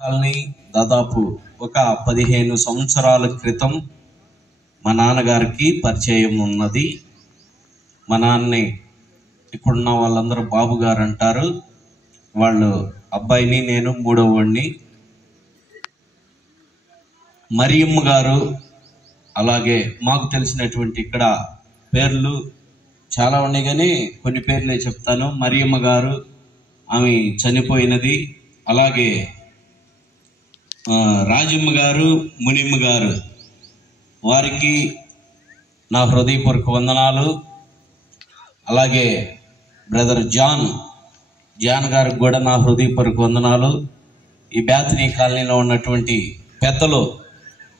Colony దాదాపు ఒక 15 సంవత్సరాల క్రితం మా నాన్నగారికి పరిచయం ఉన్నది. మా నాన్నని ఇక్కడున్న వాళ్ళందరూ బాబు గారు అంటారు. వాళ్ళు అబ్బాయిని, నేను మూడవ వాడిని. మరియమ్మ గారు, అలాగే మాకు తెలిసినటువంటి ఇక్కడ పేర్లు చాలా ఉన్నాయి కానీ కొన్ని పేర్లే చెప్తాను. మరియమ్మ గారు, ఆమె చనిపోయినది. అలాగే రాజమ్మ గారు, మునిమ్మ గారు, వారికి నా హృదయపూర్వక వందనాలు. అలాగే బ్రదర్ జాన్ గారికి కూడా నా హృదయపూర్వక వందనాలు. ఈ బేతనీ కాలనీలో ఉన్నటువంటి పెద్దలు,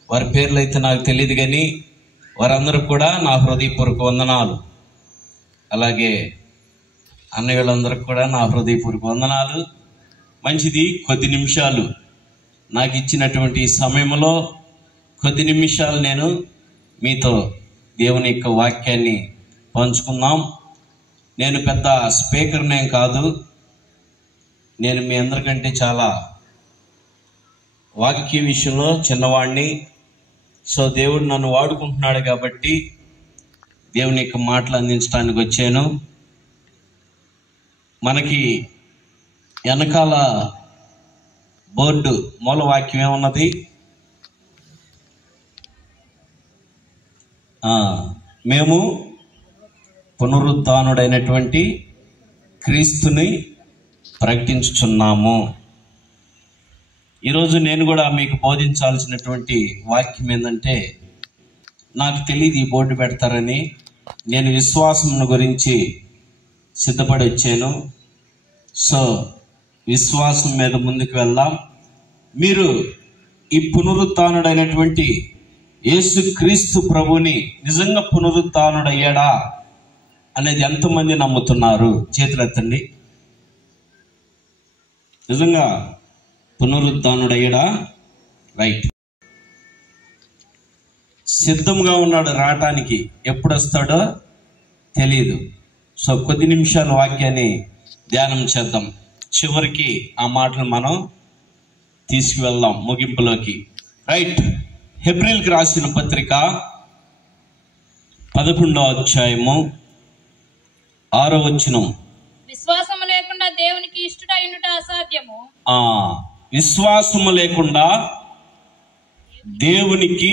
వారి పేర్లు అయితే నాకు తెలియదు కానీ వారందరికి కూడా నా హృదయపూర్వక వందనాలు. అలాగే అన్నయ్యలందరికి కూడా నా హృదయపూర్వక వందనాలు. మంచిది, కొద్ది నిమిషాలు నాకు ఇచ్చినటువంటి సమయంలో కొద్ది నిమిషాలు నేను మీతో దేవుని యొక్క వాక్యాన్ని పంచుకుందాం. నేను పెద్ద స్పీకర్నేం కాదు, నేను మీ అందరికంటే చాలా వాక్య విషయంలో చిన్నవాడిని. సో దేవుడు నన్ను వాడుకుంటున్నాడు కాబట్టి దేవుని యొక్క మాటలు అందించడానికి వచ్చాను. మనకి వెనకాల బోర్డు మూల వాక్యం ఏమున్నది? మేము పునరుత్థానుడైనటువంటి క్రీస్తుని ప్రకటించుచున్నాము. ఈరోజు నేను కూడా మీకు బోధించాల్సినటువంటి వాక్యం ఏంటంటే, నాకు తెలియదు ఈ బోర్డు పెడతారని. నేను విశ్వాసం గురించి సిద్ధపడి వచ్చాను. సో విశ్వాసం మీద ముందుకు వెళ్దాం. మీరు ఈ పునరుత్థానుడైనటువంటి యేసు క్రీస్తు ప్రభుని నిజంగా పునరుత్థానుడయ్యాడా అనేది ఎంతమంది నమ్ముతున్నారు? చేతులెత్తండి. నిజంగా పునరుత్థానుడయ్యాడా? రైట్. సిద్ధంగా ఉన్నాడు రావటానికి. ఎప్పుడు వస్తాడో తెలియదు. సో కొద్ది నిమిషాల వాక్యాన్ని ధ్యానం చేద్దాం. చివరికి ఆ మాటలు మనం తీసుకువెళ్దాం ముగింపులోకి. రైట్. హెబ్రీయులకు రాసిన పత్రిక 11వ అధ్యాయము 6వ వచనం. విశ్వాసము లేకుండా దేవునికి ఇష్టుడైయుట అసాధ్యము. విశ్వాసము లేకుండా దేవునికి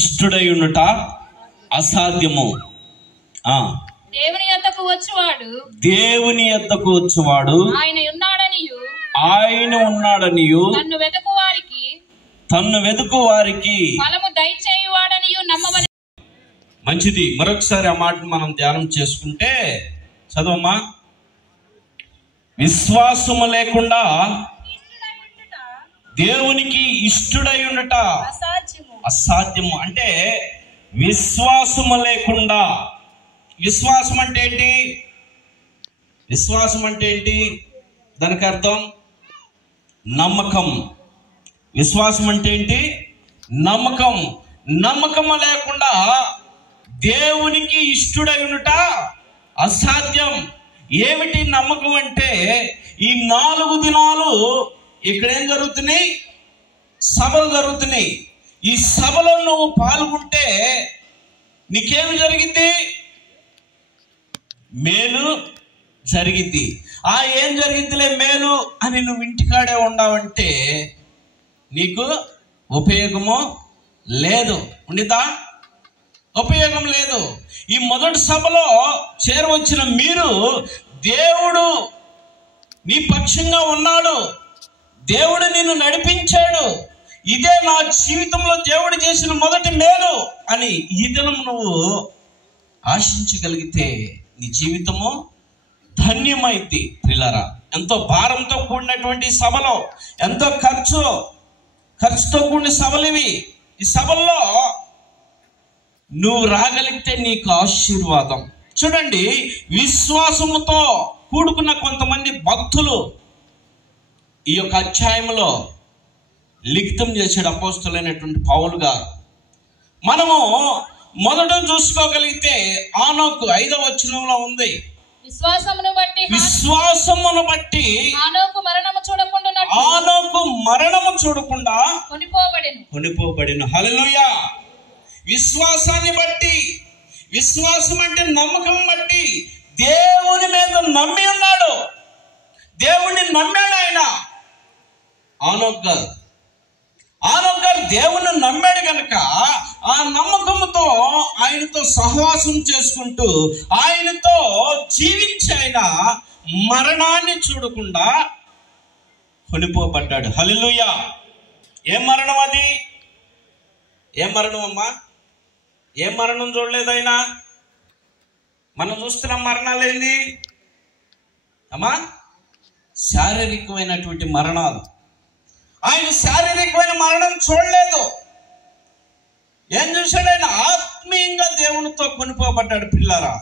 ఇష్టుడైయుట అసాధ్యము. దేవుని యొద్దకు వచ్చువాడు ఆయన ఉన్నాడనియు తన్ను వెతుకు వారికి ఫలము దయచేయువాడనియు నమ్మవలెను. మంచిది. మరొకసారి ఆ మాటను మనం ధ్యానం చేసుకుంటే, చదవమ్మా. విశ్వాసము లేకుండా దేవునికి ఇష్టుడై ఉండట అసాధ్యము. అంటే విశ్వాసము లేకుండా, విశ్వాసం అంటే ఏంటి? విశ్వాసం అంటే ఏంటి? దానికి అర్థం నమ్మకం. విశ్వాసం అంటే ఏంటి? నమ్మకం. నమ్మకము లేకుండా దేవునికి ఇష్టుడై ఉండుట అసాధ్యం. ఏమిటి నమ్మకం అంటే, ఈ 4 దినాలు ఇక్కడేం జరుగుతున్నాయి? సభలు జరుగుతున్నాయి. ఈ సభలో నువ్వు పాల్గొంటే నీకేమి జరిగింది? మేలు జరిగింది. ఏం జరిగిందిలే మేలు అని నువ్వు ఇంటికాడే ఉన్నావంటే నీకు ఉపయోగము లేదు. ఉండిదా? ఉపయోగం లేదు. ఈ మొదటి సభలో చేరవచ్చిన మీరు, దేవుడు నీ పక్షంగా ఉన్నాడు, దేవుడు నిన్ను నడిపించాడు, ఇదే నా జీవితంలో దేవుడు చేసిన మొదటి మేలు అని ఈ దినం నువ్వు ఆశించగలిగితే నీ జీవితము ధన్యమైంది. ప్రియులారా, ఎంతో భారంతో కూడినటువంటి సభలో, ఎంతో ఖర్చుతో కూడిన సభలు ఇవి. ఈ సభల్లో నువ్వు రాగలిగితే నీకు ఆశీర్వాదం. చూడండి, విశ్వాసముతో కూడుకున్న కొంతమంది భక్తులు ఈ యొక్క అధ్యాయంలో లిఖితం చేసాడు అపోస్తలుడైనటువంటి పౌలు గారు. మనము మొదట చూసుకోగలిగితే ఆనోకు 5వ వచనంలో ఉంది, విశ్వాసమును బట్టి ఆనోకు మరణము చూడకుండా కొనిపోబడెను. హల్లెలూయా. విశ్వాసాన్ని బట్టి, విశ్వాసం అంటే నమ్మకం బట్టి దేవుని మీద నమ్మి ఉన్నాడు. దేవుణ్ణి నమ్మాడు ఆయన. ఆనోక్ గారు దేవుణ్ణి నమ్మాడు కనుక ఆ నమ్మకంతో ఆయనతో సహవాసం చేసుకుంటూ ఆయనతో జీవించి ఆయన మరణాన్ని చూడకుండా కొనిపోబడ్డాడు. హల్లెలూయా. ఏం మరణం అది? ఏం మరణం అమ్మా? ఏం మరణం చూడలేదు ఆయన? మనం చూస్తున్నాం మరణాలు ఏంది అమ్మా? శారీరకమైనటువంటి మరణాలు. ఆయన శారీరకమైన మరణం చూడలేదు. ఏం చూశాడు? ఆయన ఆత్మీయంగా దేవునితో కొనిపోబడ్డాడు పిల్లారా.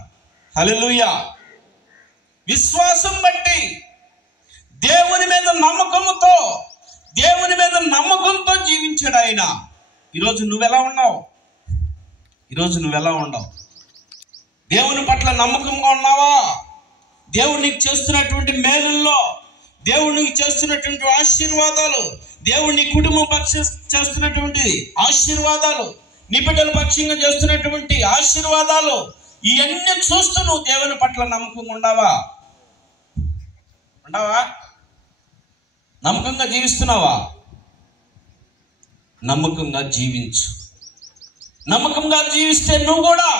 హల్లెలూయా. విశ్వాసం బట్టి దేవుని మీద నమ్మకంతో జీవించాడు ఆయన. ఈరోజు నువ్వెలా ఉన్నావు? దేవుని పట్ల నమ్మకంగా ఉన్నావా? దేవుడు నీకు చేస్తున్నటువంటి మేలుల్లో, దేవుడు నీకు చేస్తున్నటువంటి ఆశీర్వాదాలు, దేవుడు నీ కుటుంబం పక్షం చేస్తున్నటువంటి ఆశీర్వాదాలు, నీ బిడ్డల పక్షంగా చేస్తున్నటువంటి ఆశీర్వాదాలు, ఇవన్నీ చూస్తూ నువ్వు దేవుని పట్ల నమ్మకంగా ఉండవా? నమ్మకంగా జీవిస్తున్నావా? నమ్మకంగా జీవించు. నమ్మకంగా జీవిస్తే నువ్వు కూడా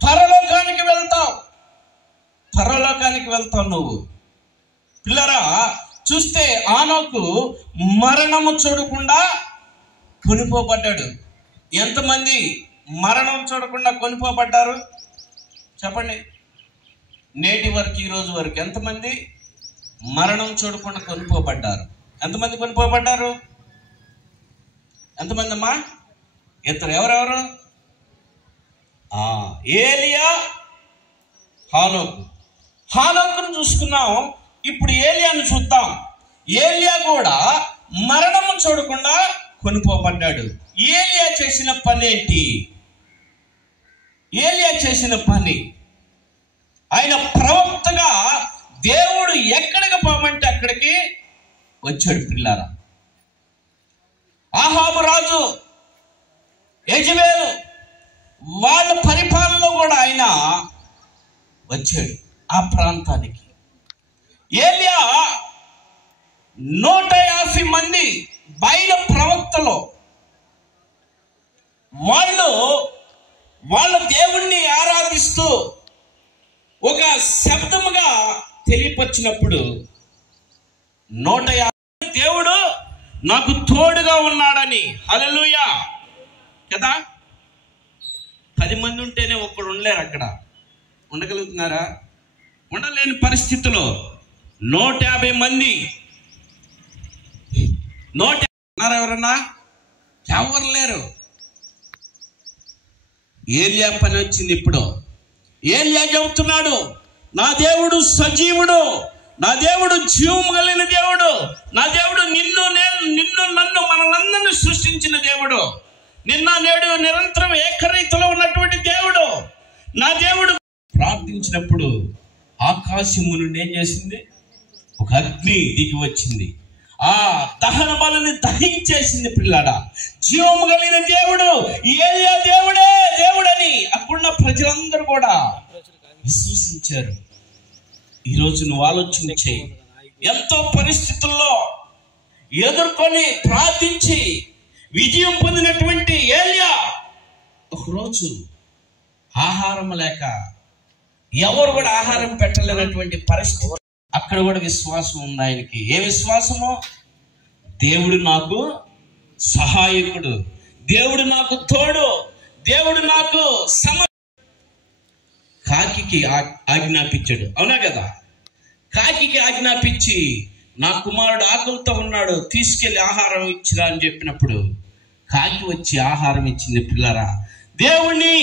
పరలోకానికి వెళ్తావు నువ్వు. పిల్లరా, చూస్తే ఆనోకు మరణము చూడకుండా కొనిపోబడ్డాడు. ఎంతమంది మరణం చూడకుండా కొనిపోబడ్డారు చెప్పండి? నేటి వరకు, ఈ రోజు వరకు ఎంతమంది మరణం చూడకుండా కొనిపోబడ్డారు? ఎంతమంది కొనిపోబడ్డారు? ఎంతమంది అమ్మా? ఇద్దరు. ఎవరెవరు? ఏలియా, హానోకును చూసుకున్నాం. ఇప్పుడు ఏలియాను చూద్దాం. ఏలియా కూడా మరణము చూడకుండా కొనిపోబడ్డాడు. ఏలియా చేసిన పని ఏంటి? ఆయన ప్రవక్తగా దేవుడు ఎక్కడికి పోమంటే అక్కడికి వచ్చాడు పిల్లారా. ఆహాబు రాజు, యెజబెలు వాళ్ళ పరిపాలనలో కూడా ఆయన వచ్చాడు ఆ ప్రాంతానికి. ఏలియా 150 మంది బయలు ప్రవక్తలు, వాళ్ళ దేవుణ్ణి ఆరాధిస్తూ ఒక శబ్దముగా తెలియపరిచినప్పుడు 150 దేవుడు నాకు తోడుగా ఉన్నాడని. హల్లెలూయా కదా. 10 మంది ఉంటేనే ఒక్కడు ఉండలేరు. అక్కడ ఉండగలుగుతున్నారా? ఉండలేని పరిస్థితిలో 150 మంది, 150 ఎవరన్నా? ఎవరు లేరు. ఏలియా పని వచ్చింది. ఇప్పుడు ఏలియా చెబుతున్నాడు, నా దేవుడు సజీవుడు, నా దేవుడు జీవం కలిగిన దేవుడు, నా దేవుడు నిన్ను నన్ను మనలందరినీ సృష్టించిన దేవుడు, నిన్న నేడు నిరంతరం ఏకరీతిలో ఉన్నటువంటి దేవుడు, నా దేవుడు. ప్రార్థించినప్పుడు ఆకాశము నుండి ఏం చేసింది? ఒక అగ్ని దిగి వచ్చింది. ఆ దహన బలిని దహించేసింది పిల్లాడా. జీవము కలిగిన దేవుడు ఏలియా దేవుడని అక్కడున్న ప్రజలందరూ కూడా విశ్వసించారు. ఈరోజు నువ్వు ఆలోచన చేయి. ఎంతో పరిస్థితుల్లో ఎదుర్కొని ప్రార్థించి విజయం పొందినటువంటి ఏలియా ఒకరోజు ఆహారం లేక, ఎవరు కూడా ఆహారం పెట్టలేనటువంటి పరిస్థితి, అక్కడ కూడా విశ్వాసం ఉంది ఆయనకి. ఏ విశ్వాసమో? దేవుడు నాకు సహాయకుడు, దేవుడు నాకు తోడు, దేవుడు నాకు కాకికి ఆజ్ఞాపించాడు. అవునా కదా? కాకికి ఆజ్ఞాపించి, నా కుమారుడు ఆకలితో ఉన్నాడు, తీసుకెళ్లి ఆహారం ఇచ్చిరా అని చెప్పినప్పుడు కాకి వచ్చి ఆహారం ఇచ్చింది. పిల్లరా, దేవుణ్ణి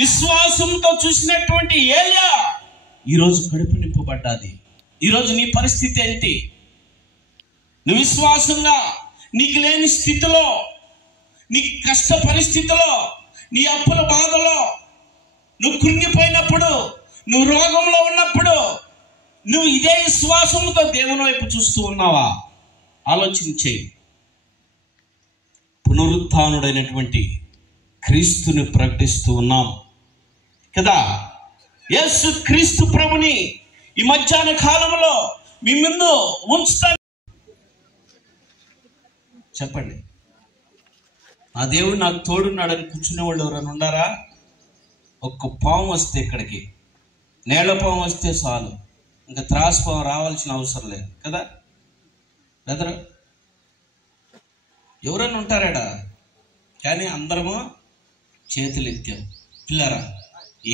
విశ్వాసంతో చూసినటువంటి ఏలియా ఈరోజు కడుపు నింపబడ్డాది. ఈరోజు నీ పరిస్థితి ఏంటి? నువ్వు విశ్వాసంగా నీకు లేని స్థితిలో, నీ కష్ట పరిస్థితిలో, నీ అప్పుల బాధలో నువ్వు కృంగిపోయినప్పుడు, నువ్వు రోగంలో ఉన్నప్పుడు నువ్వు ఇదే విశ్వాసంతో దేవుని వైపు చూస్తూ ఉన్నావా? ఆలోచించే. పునరుత్థానుడైనటువంటి క్రీస్తుని ప్రకటిస్తూ ఉన్నాం కదా. యేసు క్రీస్తు ప్రభుని ఈ మధ్యాహ్న కాలంలో మీ ముందు ఉంచుతాను. చెప్పండి, నా దేవుడు నాకు తోడున్నాడని కూర్చునే వాళ్ళు ఎవరైనా ఉండారా? ఒక్క పాము వస్తే ఇక్కడికి, నేల పాము వస్తే చాలు, ఇంకా త్రాసు పాము రావాల్సిన అవసరం లేదు కదా బ్రదర్. ఎవరైనా ఉంటారాడా? కానీ అందరము చేతులు ఎత్తాం. పిల్లరా,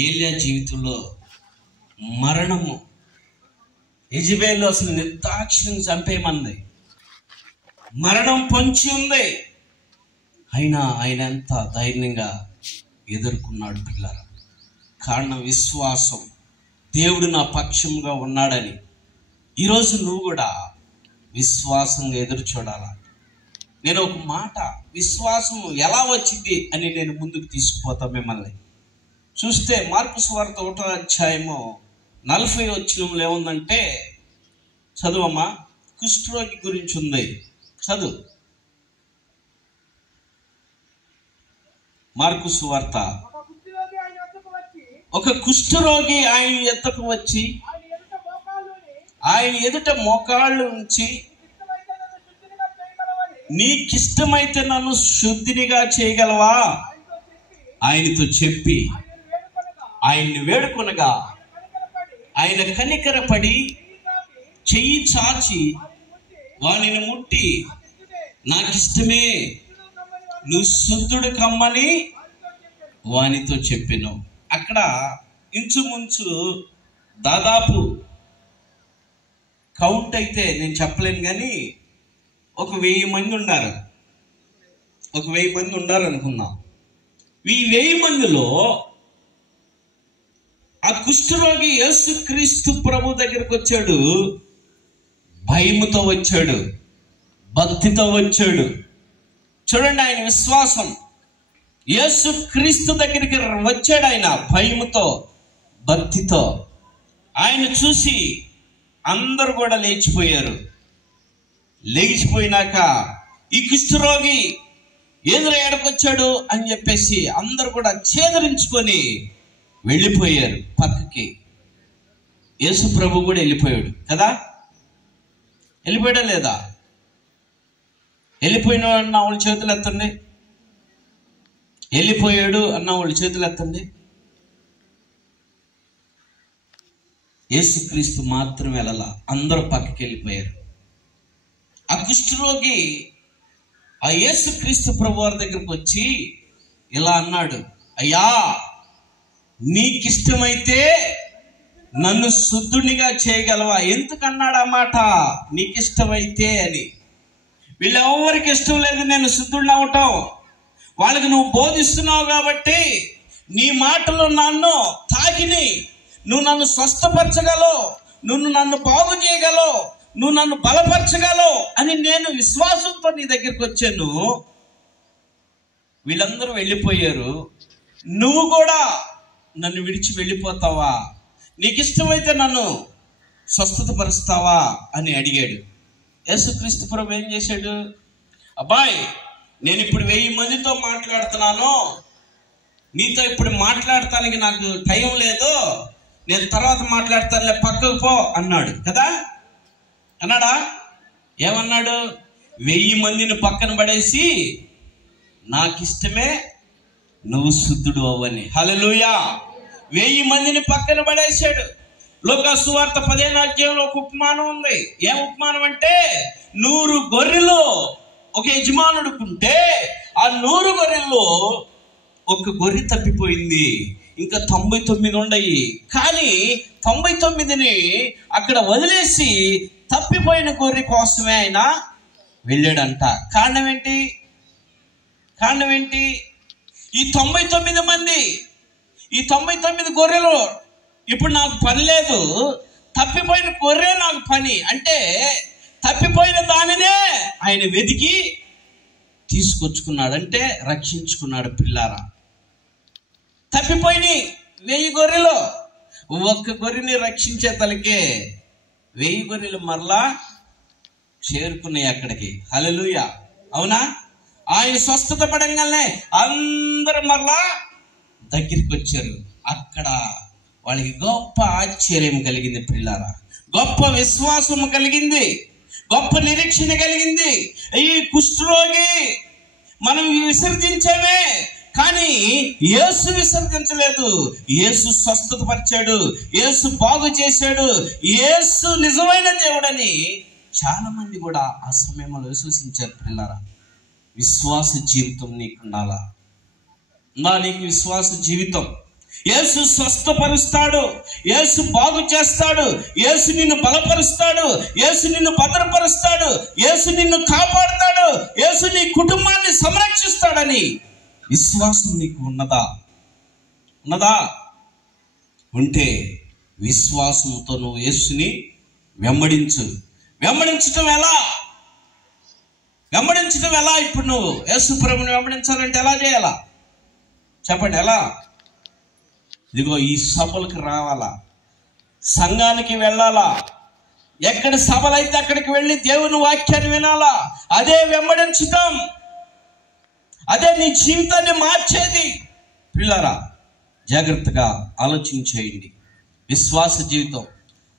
ఏలియా జీవితంలో మరణము, యెజబెలు అసలు నిర్దాక్షిణ్యం చంపేయమంది, మరణం పొంచి ఉంది. అయినా ఆయన ఎంత ధైర్యంగా ఎదుర్కొన్నాడు పిల్లరా. కారణం విశ్వాసం. దేవుడు నా పక్షంగా ఉన్నాడని. ఈరోజు నువ్వు కూడా విశ్వాసంగా ఎదురు చూడాలా. నేను ఒక మాట, విశ్వాసం ఎలా వచ్చింది అని నేను ముందుకు తీసుకుపోతా మిమ్మల్ని. చూస్తే మార్కు సువార్త 1వ అధ్యాయము 40వ వచనంలో ఏముందంటే, చదువమ్మా, కుష్ఠరోగి గురించి ఉంది, చదువు. మార్కు సువార్త. ఒక కుష్ఠరోగి ఆయన ఎద్దకు వచ్చి ఆయన ఎదుట మోకాళ్ళు ఉంచి, నీకిష్టమైతే నన్ను శుద్ధినిగా చేయగలవా ఆయనతో చెప్పి ఆయన్ని వేడుకొనగా, ఆయన కనికరపడి చెయ్యి చాచి వానిని ముట్టి, నాకిష్టమే, నువ్వు శుద్ధుడు కమ్మని వానితో చెప్పెను. అక్కడ ఇంచుమించు దాదాపు కౌంట్ అయితే నేను చెప్పలేను, కానీ ఒక 1000 మంది ఉన్నారు. ఒక 1000 మంది ఉన్నారు అనుకుందాం. ఈ 1000 మందిలో ఆ కుష్ఠరోగి యేసు క్రీస్తు ప్రభు దగ్గరికి వచ్చాడు. భయముతో వచ్చాడు, భక్తితో వచ్చాడు. చూడండి ఆయన విశ్వాసం. యేసు క్రీస్తు దగ్గరికి వచ్చాడు ఆయన భయముతో, భక్తితో. ఆయన చూసి అందరూ కూడా లేచిపోయారు. లేచిపోయినాక ఈ కుష్ఠరోగి ఏదురా ఎడకొచ్చాడు అని చెప్పేసి అందరూ కూడా చేదరించుకొని వెళ్ళిపోయారు పక్కకి. యేసు ప్రభు కూడా వెళ్ళిపోయాడు కదా. వెళ్ళిపోయాడా లేదా? వెళ్ళిపోయిన అన్న వాళ్ళు చేతులు ఎత్తండి. వెళ్ళిపోయాడు అన్న వాళ్ళు చేతులు ఎత్తండి. యేసుక్రీస్తు మాత్రం వెళ్ళాల, అందరూ పక్కకి వెళ్ళిపోయారు. ఆ కుష్ఠరోగి ఆ యేసుక్రీస్తు ప్రభు వారి దగ్గరకు వచ్చి ఇలా అన్నాడు, అయ్యా నీకిష్టమైతే నన్ను శుద్ధునిగా చేయగలవా? ఎందుకన్నాడు ఆ మాట? నీకిష్టమైతే అని. వీళ్ళెవరికి ఇష్టం లేదు నేను శుద్ధుడిని అవటం. వాళ్ళకి నువ్వు బోధిస్తున్నావు కాబట్టి నీ మాటలు నన్ను తాకిని, నువ్వు నన్ను స్వస్థపరచగలవు, నువ్వు నన్ను బాగు చేయగలవు, నువ్వు నన్ను బలపరచగలవు అని నేను విశ్వాసంతో నీ దగ్గరికి వచ్చాను. వీళ్ళందరూ వెళ్ళిపోయారు, నువ్వు కూడా నన్ను విడిచి వెళ్ళిపోతావా? నీకు ఇష్టమైతే నన్ను స్వస్థతపరుస్తావా అని అడిగాడు. యేసుక్రీస్తు ప్రభు ఏం చేశాడు? అబ్బాయి, నేను ఇప్పుడు 1000 మందితో మాట్లాడుతున్నాను, నీతో ఇప్పుడు మాట్లాడటానికి నాకు టైం లేదు, నేను తర్వాత మాట్లాడతానులే, పక్కకు పో అన్నాడు కదా. అన్నాడా? ఏమన్నాడు? 1000 మందిని పక్కన పడేసి నాకు ఇష్టమే నువ్వు శుద్ధుడు అవ్వని. హల్లెలూయా. 1000 మందిని పక్కన పడేశాడు. లోకా సువార్త 15వ అధ్యాయంలో ఒక ఉపమానం ఉంది. ఏం ఉపమానం అంటే, 100 గొర్రెలు ఒక యజమానుడుకుంటే ఆ 100 గొర్రెల్లో ఒక గొర్రె తప్పిపోయింది, ఇంకా 99 ఉన్నాయి. కానీ 99ని అక్కడ వదిలేసి తప్పిపోయిన గొర్రె కోసమే ఆయన వెళ్ళాడంట. కారణం ఏంటి? కారణం ఏంటి? ఈ 99 మంది, ఈ 99 గొర్రెలు ఇప్పుడు నాకు పని లేదు, తప్పిపోయిన గొర్రె నాకు పని. అంటే తప్పిపోయిన దానినే ఆయన వెతికి తీసుకొచ్చుకున్నాడు, అంటే రక్షించుకున్నాడు. పిల్లారా, తప్పిపోయిన 1000 గొర్రెలు ఒక్క గొర్రెని రక్షించే తలకే 1000 గొర్రెలు మరలా చేరుకున్నాయి అక్కడికి. హల్లెలూయా. అవునా? ఆయన స్వస్థత పడంగానే అందరూ మరలా దగ్గరికి వచ్చారు. అక్కడ వాళ్ళకి గొప్ప ఆశ్చర్యం కలిగింది పిల్లారా, గొప్ప విశ్వాసం కలిగింది, గొప్ప నిరీక్షణ కలిగింది. ఈ కుష్ఠరోగి మనం విసర్జించామే, కానీ యేసు విసర్జించలేదు. యేసు స్వస్థత పరిచాడు, యేసు బాగు చేశాడు, యేసు నిజమైన దేవుడని చాలా మంది కూడా ఆ సమయంలో విశ్వసించారు. పిల్లారా, విశ్వాస జీవితం నీకు ఉండాలా? నీకు విశ్వాస జీవితం. యేసు స్వస్థపరుస్తాడు, యేసు బాగు చేస్తాడు, యేసు నిన్ను బలపరుస్తాడు, యేసు నిన్ను భద్రపరుస్తాడు, యేసు నిన్ను కాపాడుతాడు, యేసు నీ కుటుంబాన్ని సంరక్షిస్తాడని విశ్వాసం నీకు ఉన్నదా? ఉంటే విశ్వాసంతో నువ్వు యేసుని వెంబడించటం ఎలా? ఇప్పుడు నువ్వు యేసు ప్రభుని వెంబడించాలంటే ఎలా చేయాలా చెప్పండి? ఎలా? ఇదిగో ఈ సభలకు రావాలా, సంఘానికి వెళ్ళాలా, ఎక్కడ సభలైతే అక్కడికి వెళ్ళి దేవుని వాక్యాన్ని వినాలా. అదే వెంబడించటం, అదే నీ జీవితాన్ని మార్చేది. పిల్లరా, జాగ్రత్తగా ఆలోచించేయండి. విశ్వాస జీవితం.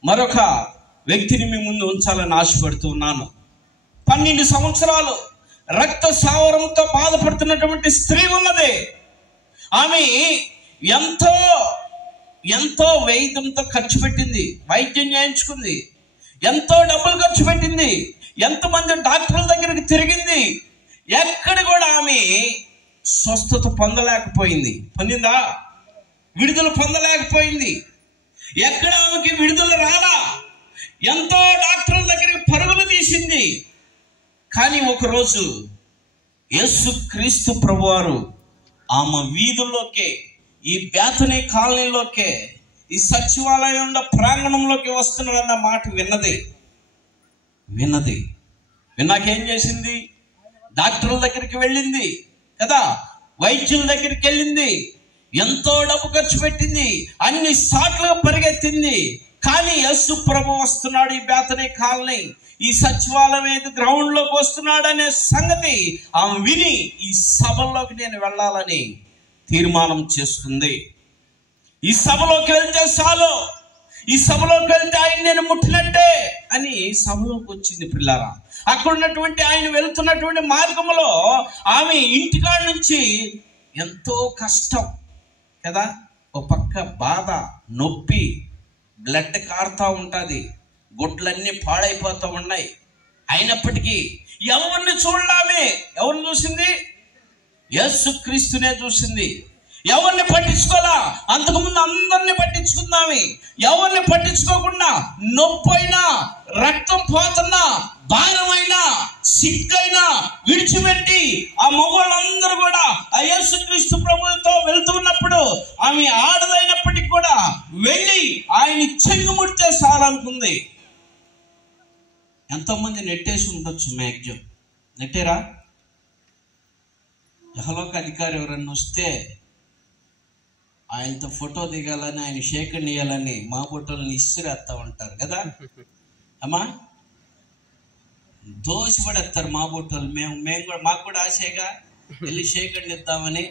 మరొక వ్యక్తిని మీ ముందు ఉంచాలని ఆశపడుతూ ఉన్నాను. 12 సంవత్సరాలు రక్త సావరంతో బాధపడుతున్నటువంటి స్త్రీ ఉన్నది. ఆమె ఎంతో వైద్యంతో ఖర్చు పెట్టింది, వైద్యం చేయించుకుంది, ఎంతో డబ్బులు ఖర్చు పెట్టింది, ఎంతమంది డాక్టర్ల దగ్గరికి తిరిగింది. ఎక్కడ కూడా ఆమె స్వస్థత పొందలేకపోయింది. పొందిందా? విడుదల పొందలేకపోయింది. ఎక్కడ ఆమెకి విడుదల రాలా. ఎంతో డాక్టర్ల దగ్గరికి పరుగులు తీసింది. కానీ ఒకరోజు యేసుక్రీస్తు ప్రభువారు ఆమె వీధుల్లోకే, ఈ బేతనీ కాలనీలోకే, ఈ సచివాలయం ప్రాంగణంలోకి వస్తున్నాడన్న మాట విన్నది. విన్నాకేం చేసింది? డాక్టర్ల దగ్గరికి వెళ్ళింది కదా, వైద్యుల దగ్గరికి వెళ్ళింది, ఎంతో డబ్బు ఖర్చు పెట్టింది, అన్ని సార్లు పరిగెత్తింది. కానీ యేసు ప్రభు వస్తున్నాడు ఈ బేతనీ కాలనీ, ఈ సచివాలయం గ్రౌండ్ లోకి వస్తున్నాడు అనే సంగతి ఆమె విని ఈ సభల్లోకి నేను వెళ్ళాలని తీర్మానం చేసుకుంది. ఈ సభలోకి వెళ్తే చాలు, ఈ సభలోకి వెళ్తే ఆయన నేను ముట్టినట్టే అని సభలోకి వచ్చింది. పిల్లారా, అక్కడ ఉన్నటువంటి ఆయన వెళ్తున్నటువంటి మార్గంలో ఆమె ఇంటికాడ నుంచి ఎంతో కష్టం కదా, ఒక పక్క బాధ, నొప్పి, బ్లడ్ కారుతూ ఉంటుంది, గుడ్లన్నీ పాడైపోతూ ఉన్నాయి. అయినప్పటికీ ఎవరిని చూడలామే. ఎవరిని చూసింది? యేసుక్రీస్తునే చూసింది. ఎవరిని పట్టించుకోలా. అంతకుముందు అందరిని పట్టించుకుందామే. ఎవరిని పట్టించుకోకుండా నొప్పైనా, రక్తం పోతున్నా, భారమైనా, సిగ్గైనా విడిచిపెట్టి ఆ మగవాళ్ళందరూ కూడా ఆ యేసుక్రీస్తు ప్రభువుతో వెళ్తున్నప్పుడు ఆమె ఆడదైనప్పటికీ కూడా వెళ్ళి ఆయన చెంగుముడితే చాలనుకుంది. ఎంతోమంది నెట్టేసి ఉండొచ్చు, మ్యాక్సిమం నెట్టేరా. యహలోక అధికారి ఎవరన్నా వస్తే ఆయనతో ఫోటో దిగాలని, ఆయన షేక్ ఇయ్యాలని మా ఫోటోలను ఇసిరేస్తా ఉంటారు కదా అమ్మా, దోషపడేస్తారు మా ఫోటోలు. మేము కూడా, మాకు కూడా ఆశేగా వెళ్ళి షేక్ ఇద్దామని,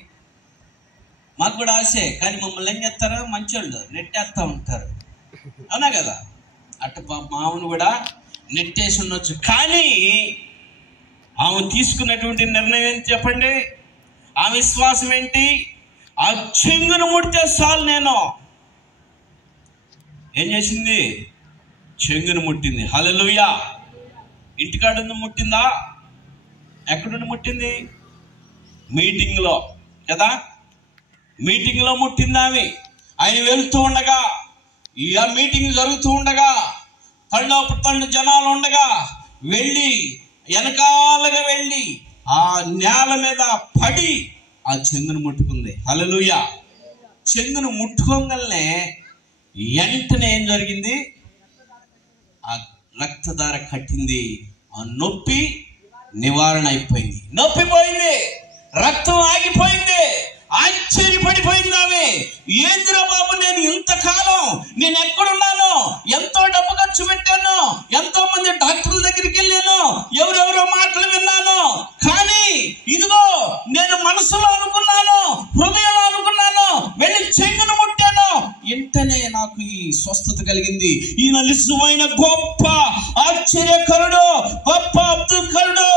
మాకు కూడా ఆశే. కానీ మమ్మల్ని ఏం చేస్తారో మంచోళ్ళు నెట్టేస్తా ఉంటారు, అవునా కదా. అటు మామూలు కూడా నెట్టేసి ఉండొచ్చు. కానీ ఆమె తీసుకున్నటువంటి నిర్ణయం ఏంటి చెప్పండి? ఆ విశ్వాసం ఏంటి? ఆ చెంగును ముడితే చాలు. నేను ఏం చేసింది? చెంగును ముట్టింది. హల్లెలూయా. ఇంటికాడ ముట్టిందా? ఎక్కడుండి ముట్టింది? మీటింగ్లో కదా, మీటింగ్లో ముట్టింది ఆమె. ఆయన వెళ్తూ ఉండగా, ఈ మీటింగ్ జరుగుతూ ఉండగా, తళ్ళు జనాలు ఉండగా వెళ్ళి వెనకాలగా వెళ్ళి ఆ నేల మీద పడి ఆ చెంగును ముట్టుకుంది. హల్లెలూయా. చెంగును ముట్టుకోగలనే వెంటనే ఏం జరిగింది? ఆ రక్తధార కట్టింది. ఆ నొప్పి నివారణ అయిపోయింది. నొప్పి పోయింది, రక్తం ఆగిపోయింది. ఆశ్చర్యపడిపోయింది ఆమె. ఏందిరా బాబు, నేను ఇంతకాలం నేను ఎక్కడున్నాను, ఎంతో డబ్బు ఖర్చు పెట్టాను, ఎంతో మంది డాక్టర్ల దగ్గరికి వెళ్ళాను, ఎవరెవరో మాటలు విన్నాను, కానీ ఇదిగో నేను మనసులో అనుకున్నాను, హృదయంలో అనుకున్నాను, వెళ్ళి చెంగును ముట్టాను, వెంటనే నాకు ఈ స్వస్థత కలిగింది. ఈయన నిజమైన గొప్ప ఆశ్చర్యకరుడు, గొప్ప అద్భుతకరుడు,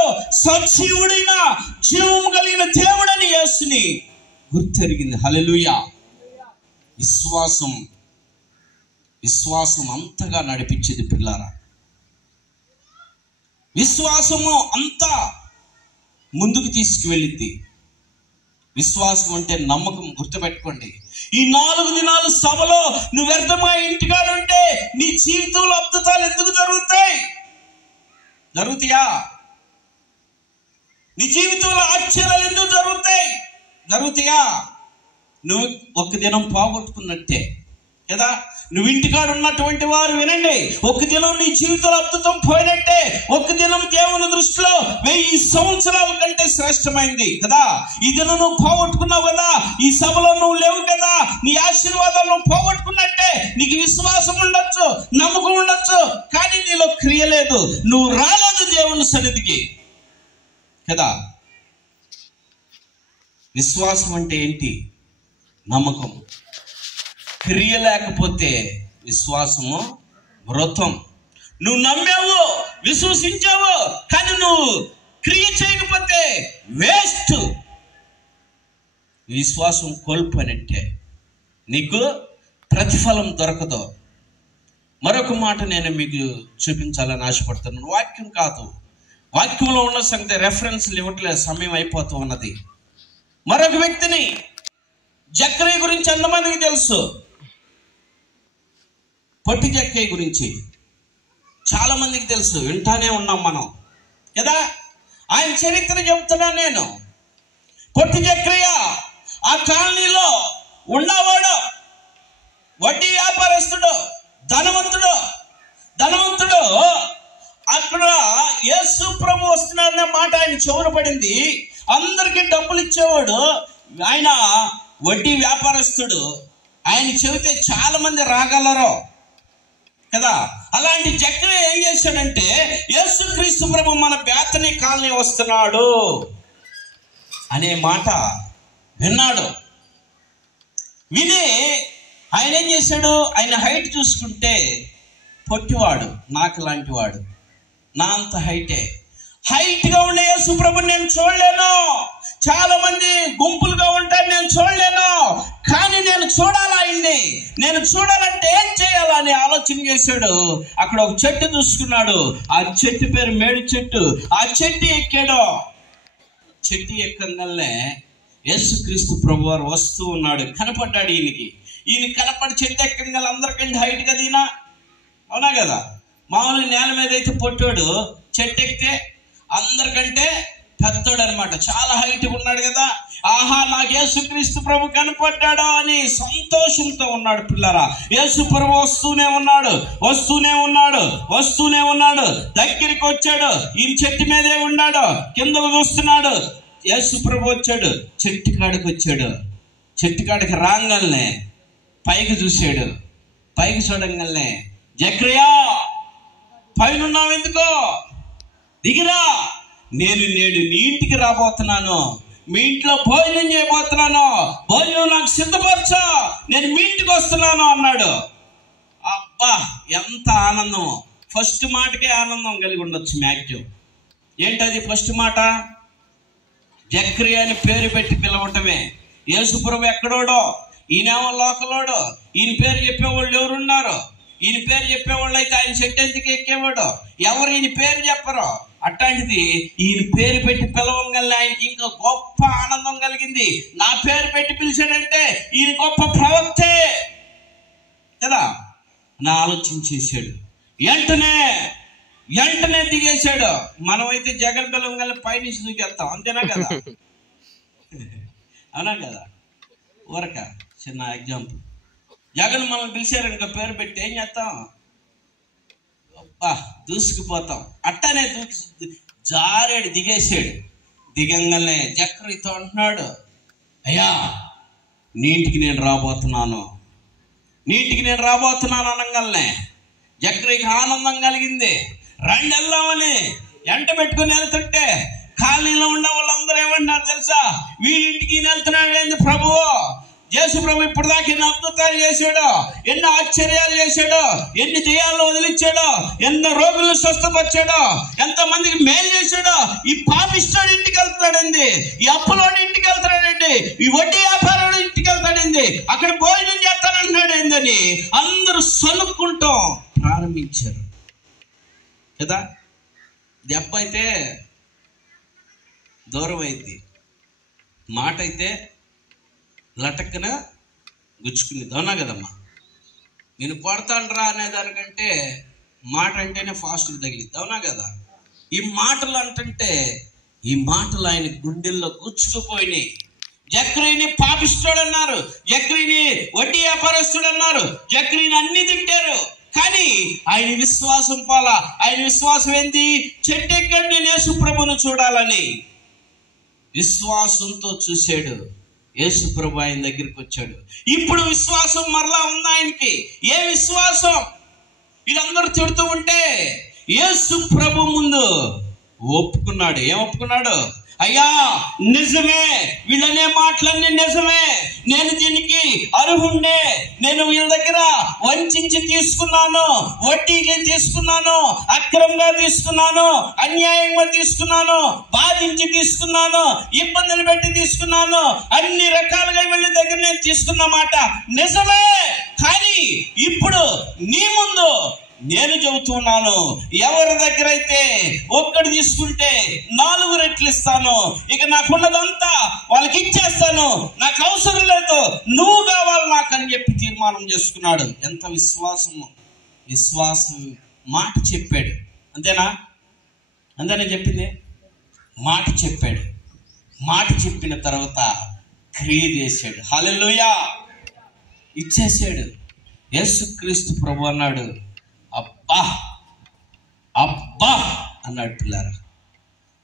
సజీవుడైన జీవం కలిగిన దేవుడని యేసుని గుర్తెరిగింది. హల్లెలూయా. విశ్వాసం అంతగా నడిపించేది పిల్లారా. విశ్వాసము అంతా ముందుకు తీసుకువెళ్ళింది. విశ్వాసం అంటే నమ్మకం. గుర్తుపెట్టుకోండి, ఈ 4 దినాలు సభలో నువ్వు వ్యర్థంగా ఇంటికాడ ఉంటే నీ జీవితంలో అద్భుతాలు ఎందుకు జరుగుతాయా? నీ జీవితంలో ఆశ్చర్యాలు ఎందుకు జరుగుతాయా? నువ్వు ఒక్క దినం పోగొట్టుకున్నట్టే కదా. నువ్వు ఇంటికాడ ఉన్నటువంటి వారు వినండి, ఒక్క దినం నీ జీవితంలో అద్భుతం పోయినట్టే. ఒక్క దినం దేవుని దృష్టిలో 1000 సంవత్సరాల కంటే శ్రేష్టమైంది కదా. ఈ దినం నువ్వు పోగొట్టుకున్నావు కదా, ఈ సభలో నువ్వు లేవు కదా, నీ ఆశీర్వాదాలు నువ్వు పోగొట్టుకున్నట్టే. నీకు విశ్వాసం ఉండొచ్చు, నమ్మకం ఉండొచ్చు, కానీ నీలో క్రియ లేదు, నువ్వు రాలేదు దేవుని సన్నిధికి కదా. విశ్వాసం అంటే ఏంటి? నమ్మకం. క్రియ లేకపోతే విశ్వాసము మృతం. నువ్వు నమ్మావు, విశ్వసించావు, కానీ నువ్వు క్రియ చేయకపోతే వేస్ట్. విశ్వాసం కోల్పోయినట్టే, నీకు ప్రతిఫలం దొరకదు. మరొక మాట నేను మీకు చూపించాలని ఆశపడుతున్నాను. వాక్యం కాదు, వాక్యంలో ఉన్న సంగతి రెఫరెన్స్లు ఇవ్వట్లేదు, సమయం అయిపోతూ ఉన్నది. మరొక వ్యక్తిని, జక్కయ్య గురించి ఎంతమందికి తెలుసు? పొట్టి జక్కయ్య గురించి చాలా మందికి తెలుసు, వింటానే ఉన్నాం మనం కదా. ఆయన చరిత్ర చెబుతున్నా నేను. పొట్టి జక్కయ్య ఆ కాలనీలో ఉన్నవాడు, వడ్డీ వ్యాపారస్తుడు, ధనవంతుడు. అక్కడ యేసు ప్రభు వస్తున్నారన్న మాట ఆయన చెవులు పడింది. అందరికీ డబ్బులు ఇచ్చేవాడు ఆయన, వడ్డీ వ్యాపారస్తుడు. ఆయన చెబితే చాలా మంది రాగలరు కదా. అలాంటి జక్కయ్య ఏం చేశాడంటే, యేసుక్రీస్తు ప్రభు మన బేతనీ కాలనీ వస్తున్నాడు అనే మాట విన్నాడు. విని ఆయన ఏం చేశాడు, ఆయన హైట్ చూసుకుంటే పొట్టివాడు, నాకు లాంటి వాడు, నా అంత హైట్గా ఉండే యేసు ప్రభు నేను చూడలేను. చాలా మంది గుంపులుగా ఉంటారు, నేను చూడలేను, కానీ నేను చూడాలా ఆయన్ని. నేను చూడాలంటే ఏం చేయాలని ఆలోచన చేశాడు. అక్కడ ఒక చెట్టు చూసుకున్నాడు, ఆ చెట్టు పేరు మేడి చెట్టు. ఆ చెట్టు ఎక్కాడు. చెట్టు ఎక్కగానే యేసుక్రీస్తు ప్రభు వారు వస్తూ ఉన్నాడు, కనపడ్డాడు ఈయనకి. ఈయన కనపడి చెట్టు ఎక్కగానే అందరికంటే హైట్ కదా ఈయన, అవునా కదా. మామూలు నేల మీద అయితే పొట్టాడు, చెట్టు ఎక్కితే అందరికంటే పెద్దోడు అనమాట, చాలా హైట్ ఉన్నాడు కదా. ఆహా, నాకు యేసుక్రీస్తు ప్రభు కనపడ్డాడు అని సంతోషంతో ఉన్నాడు పిల్లరా. యేసు ప్రభు వస్తూనే ఉన్నాడు. దగ్గరికి వచ్చాడు, ఈయన చెట్టు మీదే ఉన్నాడు, కిందకు చూస్తున్నాడు. యేసు ప్రభు వచ్చాడు, చెట్టు కాడికి వచ్చాడు. చెట్టు కాడికి రాగానే పైకి చూశాడు. పైకి చూడంగానే, జక్కయ్య పైన ఉన్నావు ఎందుకో, దిగిరా, నేను నేడు నీ ఇంటికి రాబోతున్నాను, మీ ఇంట్లో భోజనం చేయబోతున్నాను, భోజనం నాకు సిద్ధపరచు, నేను మీ ఇంటికి వస్తున్నాను అన్నాడు. అబ్బా, ఎంత ఆనందమో! ఫస్ట్ మాటకే ఆనందం కలిగి ఉండొచ్చు మ్యాక్సిమం. ఏంటది ఫస్ట్ మాట? జక్కయ్య అని పేరు పెట్టి పిలవటమే. యేసుప్రభు ఎక్కడోడో, ఈయనేమో లోకలోడు, ఈయన పేరు చెప్పేవాళ్ళు ఎవరున్నారు? ఈయన పేరు చెప్పేవాళ్ళు అయితే ఆయన చెట్టు ఎందుకు ఎక్కేవాడు? ఎవరు ఈయన పేరు చెప్పరు. అట్లాంటిది ఈయన పేరు పెట్టి పిలవంగానే ఆయనకి ఇంకా గొప్ప ఆనందం కలిగింది. నా పేరు పెట్టి పిలిచాడంటే ఈయన గొప్ప ప్రవక్తే కదా నా ఆలోచన చేశాడు. వెంటనే దిగేశాడు. మనమైతే జగన్ పిలవంగానే పైనుంచి దూకేస్తాం, అంతేనా కదా? అవునా కదా? ఊరక చిన్న ఎగ్జాంపుల్, జగన్ మనం పిలిచారనుకో పేరు పెట్టి ఏం చేస్తాం? అబ్బా, దూసుకుపోతాం. అట్టనే జారాడు, దిగేసాడు. దిగంగానే జక్కయ్యతో అంటున్నాడు, అయ్యా నీ ఇంటికి నేను రాబోతున్నాను, నీ ఇంటికి నేను రాబోతున్నాను అనగానే జక్రియకి ఆనందం కలిగింది. రండి వెళ్దామని ఎంట పెట్టుకుని వెళ్తుంటే ఖాళీలో ఉన్న వాళ్ళందరూ ఏమంటున్నారు తెలుసా? వీడింటికి వెళ్తున్నాడు ఏంది ప్రభువు, యేసు ప్రభు ఇప్పుడు దాకా ఎన్ని అద్భుతాలు చేశాడు, ఎన్ని ఆశ్చర్యాలు చేశాడు, ఎన్ని దెయ్యాలను వదిలించాడు, ఎన్నో రోగులను స్వస్థపరిచాడు, ఎంతమందికి మేలు చేశాడు. ఈ పాపిష్టుడు ఇంటికి వెళ్తాడండి, ఈ అప్పులోని ఇంటికి వెళ్తాడండి, ఈ వడ్డీ వ్యాపారుడు ఇంటికి వెళ్తాడండి, అక్కడ భోజనం చేస్తానంటున్నాడు ఏందని అందరూ సనుక్కుంటాం ప్రారంభించారు కదా. దెబ్బ అయితే దూరం అయింది, మాట అయితే లటక్కన గుచ్చుకునేది. అవునా కదమ్మా? నేను కొడతాను అనేదానికంటే మాట అంటేనే ఫాస్ట్గా తగిలిద్ది. అవునా కదా? ఈ మాటలు అంటుంటే ఈ మాటలు ఆయన గుండెల్లో గుచ్చుకుపోయినాయి. జక్రియని పాపిస్తాడు అన్నారు, జక్రియని వడ్డీ వ్యాపారస్తుడు అన్నారు, జక్రియని అన్ని తింటారు. కానీ ఆయన విశ్వాసం పోలా. ఆయన విశ్వాసం ఏంది? చెట్టు ఎక్కడ నేను యేసు ప్రభువును చూడాలని విశ్వాసంతో చూశాడు. యేసు ప్రభు ఆయన దగ్గరికి వచ్చాడు. ఇప్పుడు విశ్వాసం మరలా ఉంది ఆయనకి. ఏ విశ్వాసం? వీళ్ళందరూ తిడుతూ ఉంటే యేసు ప్రభు ముందు ఒప్పుకున్నాడు. ఏం ఒప్పుకున్నాడు? అయ్యా నిజమే, వీళ్ళనే మాటలన్నీ నిజమే, నేను దీనికి అర్హుండే, నేను వీళ్ళ దగ్గర వంచించి తీసుకున్నాను, వడ్డీకి తీసుకున్నాను, అక్రమంగా తీసుకున్నాను, అన్యాయంగా తీసుకున్నాను, బాధించి తీసుకున్నాను, ఇబ్బందులు పెట్టి తీసుకున్నాను, అన్ని రకాలుగా వీళ్ళ దగ్గర నేను తీసుకున్న మాట నిజమే. కానీ ఇప్పుడు నీ ముందు నేను చెబుతున్నాను, ఎవరి దగ్గర అయితే ఒక్కడు తీసుకుంటే 4 రెట్లు ఇస్తాను, ఇక నాకున్నదంతా వాళ్ళకి ఇచ్చేస్తాను, నాకు అవసరం లేదు, నువ్వు కావాలి నాకు అని చెప్పి తీర్మానం చేసుకున్నాడు. ఎంత విశ్వాసము! విశ్వాసం మాట చెప్పాడు. అంతేనా? అంతేనా చెప్పింది? మాట చెప్పాడు. మాట చెప్పిన తర్వాత క్రియ చేశాడు. హల్లెలూయా! ఇచ్చేసాడు. యేసుక్రీస్తు ప్రభు అన్నాడు, అబ్బా అబ్బా అన్నాడు. పిల్లారా,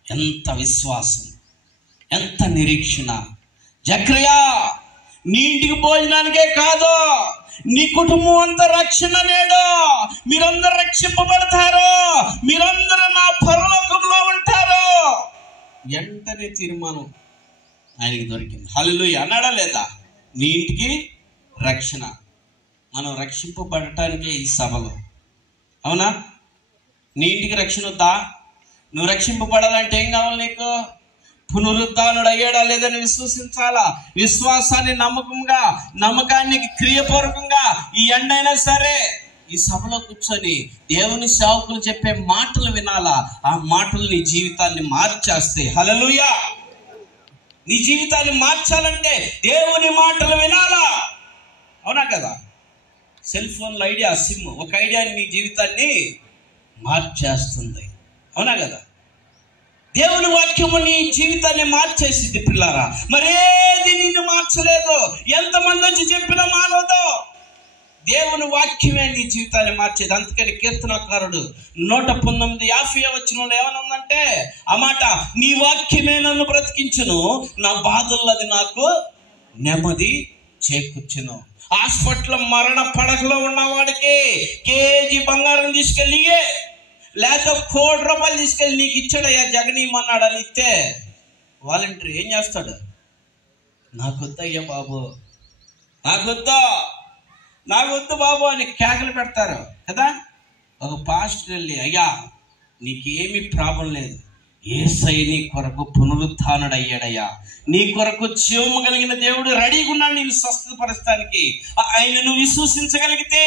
ఎంత విశ్వాసం, ఎంత నిరీక్షణ! జక్రియా, నీ ఇంటికి భోజనానికే కాదు, నీ కుటుంబం అంతా రక్షణ నేడు, మీరందరూ రక్షింపబడతారు, మీరందరూ నా పరలోకంలో ఉంటారు. వెంటనే తీర్మానం ఆయనకి దొరికింది. హల్లెలూయా! అన్నాడా లేదా? నీ ఇంటికి రక్షణ. మనం రక్షింపబడటానికే ఈ సభలో. అవునా? నీ ఇంటికి రక్షణ వద్దా? నువ్వు రక్షింపబడాలంటే ఏం కావాలి నీకు? పునరుద్ధానుడు అయ్యాడా లేదని విశ్వసించాలా. విశ్వాసాన్ని నమ్మకాన్ని క్రియపూర్వకంగా ఈ ఎండైనా సరే ఈ సభలో కూర్చొని దేవుని సేవకులు చెప్పే మాటలు వినాలా. ఆ మాటలు నీ జీవితాన్ని మార్చేస్తాయి. హల్లెలూయా! నీ జీవితాన్ని మార్చాలంటే దేవుని మాటలు వినాలా. అవునా కదా? సెల్ ఫోన్లో ఐడియా, సిమ్ ఒక ఐడియాని నీ జీవితాన్ని మార్చేస్తుంది. అవునా కదా? దేవుని వాక్యము నీ జీవితాన్ని మార్చేసింది. పిల్లారా, మరేది నిన్ను మార్చలేదు. ఎంతమంది వచ్చి చెప్పినా మానవదు. దేవుని వాక్యమే నీ జీవితాన్ని మార్చేది. అందుకని కీర్తనకారుడు 119:50 వచనంలో ఏమనుందంటే ఆ మాట, నీ వాక్యమే నన్ను బ్రతికించును, నా బాధల్లో అది నాకు నెమ్మది చేకూర్చును. హాస్పిటల్ మరణ పడకలో ఉన్నవాడికి కేజీ బంగారం తీసుకెళ్ళి లేక 1 కోటి రూపాయలు తీసుకెళ్ళి నీకు ఇచ్చాడయ్యా జగనీమన్నాడు అని ఇస్తే వాలంటీర్ ఏం చేస్తాడు? నాకొద్దయ్యా బాబు, నాకొద్దు బాబు అని కేకలు పెడతారు కదా. ఒక పాస్టర్ వెళ్ళి, అయ్యా నీకేమీ ప్రాబ్లం లేదు, యేసయ్య నీ కొరకు పునరుత్థానుడు అయ్యాడయ్యా, నీ కొరకు జీవము కలిగిన దేవుడు రెడీగా ఉన్నాడు నేను స్వస్థపరచడానికి. ఆయన నువ్వు విశ్వసించగలిగితే,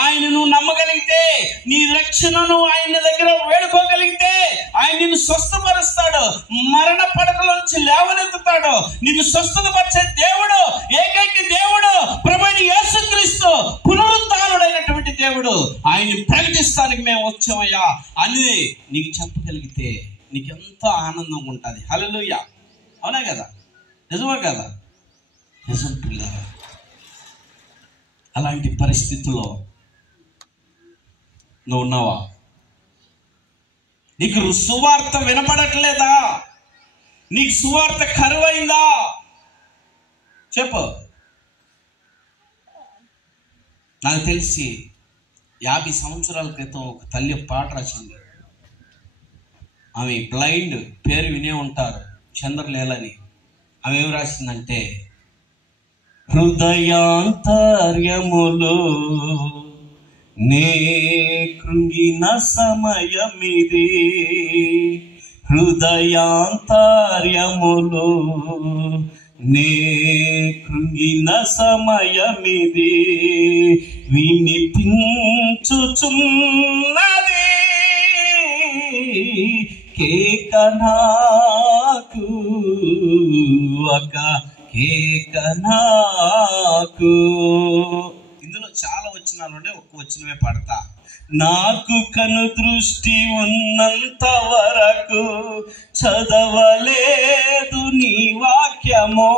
ఆయన నువ్వు నమ్మగలిగితే, నీ రక్షణను ఆయన దగ్గర వేడుకోగలిగితే ఆయన నిన్ను స్వస్థపరుస్తాడు, మరణ పడకలో నుంచి లేవనెత్తుతాడు, నిన్ను స్వస్థపరిచే దేవుడు, ఏకైక దేవుడు ప్రభువైన యేసుక్రీస్తు, పునరుత్థానుడైనటువంటి దేవుడు. ఆయన్ని ప్రకటిస్తానికి మేము వచ్చామయ్యా అని నీకు చెప్పగలిగితే నీకెంతో ఆనందంగా ఉంటుంది. హల్లెలూయా! అవునా కదా? నిజమే కదా? నిజం పిల్లరా. అలాంటి పరిస్థితుల్లో నువ్వు ఉన్నావా? నీకు సువార్త వినపడట్లేదా? నీకు సువార్త కరువైందా? చెప్పు. నాకు తెలిసి 50 సంవత్సరాల క్రితం ఒక తల్లి పాట రాసింది. ఆమె బ్లైండ్, పేరు వినే ఉంటారు, చంద్రలేలని. ఆమె ఏమి రాసిందంటే, హృదయాంతర్యములో నే కృంగిన సమయమిది, హృదయాంతర్యములో నే కృంగిన సమయమిది, వినిపించుచున్నది కేక నాకు, ఒక కేక నాకు. ఇందులో చాలా వచనాలు ఉండే, ఒక్క వచనమే పడతా. నాకు కను దృష్టి ఉన్నంత వరకు చదవలేదు నీ వాక్యమో,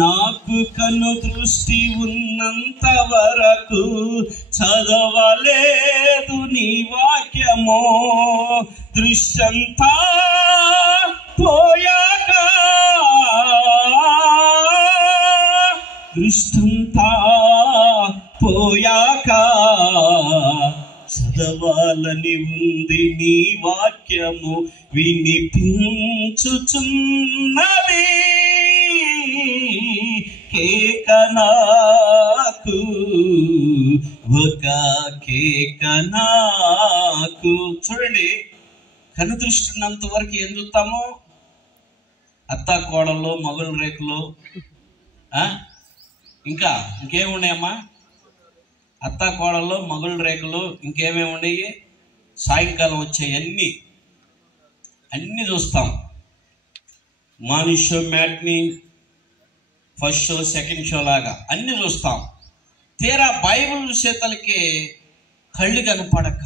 నాకు కను దృష్టి ఉన్నంత వరకు చదవలేదు నీ వాక్యమో, దృశ్యంతా పోయాక, దృష్టంతా పోయాక చదవాలని ఉంది నీ వాక్యము, వినిపించుచున్నది కేక నాకు, ఒక కేక నాకు. చూడండి, కను దృష్టి ఉన్నంత వరకు ఏం చూస్తాము? అత్తా కోడలు, మొగల రేకులు, ఇంకేమున్నాయమ్మా? అత్తా కోడలు, మొగల రేకులు, ఇంకేమేమి ఉన్నాయి? సాయంకాలం వచ్చాయి అన్నీ చూస్తాం. Morning show, matinee, first show, second show లాగా అన్నీ చూస్తాం. తీరా బైబిల్ చూసేతలకి కళ్ళు కనపడక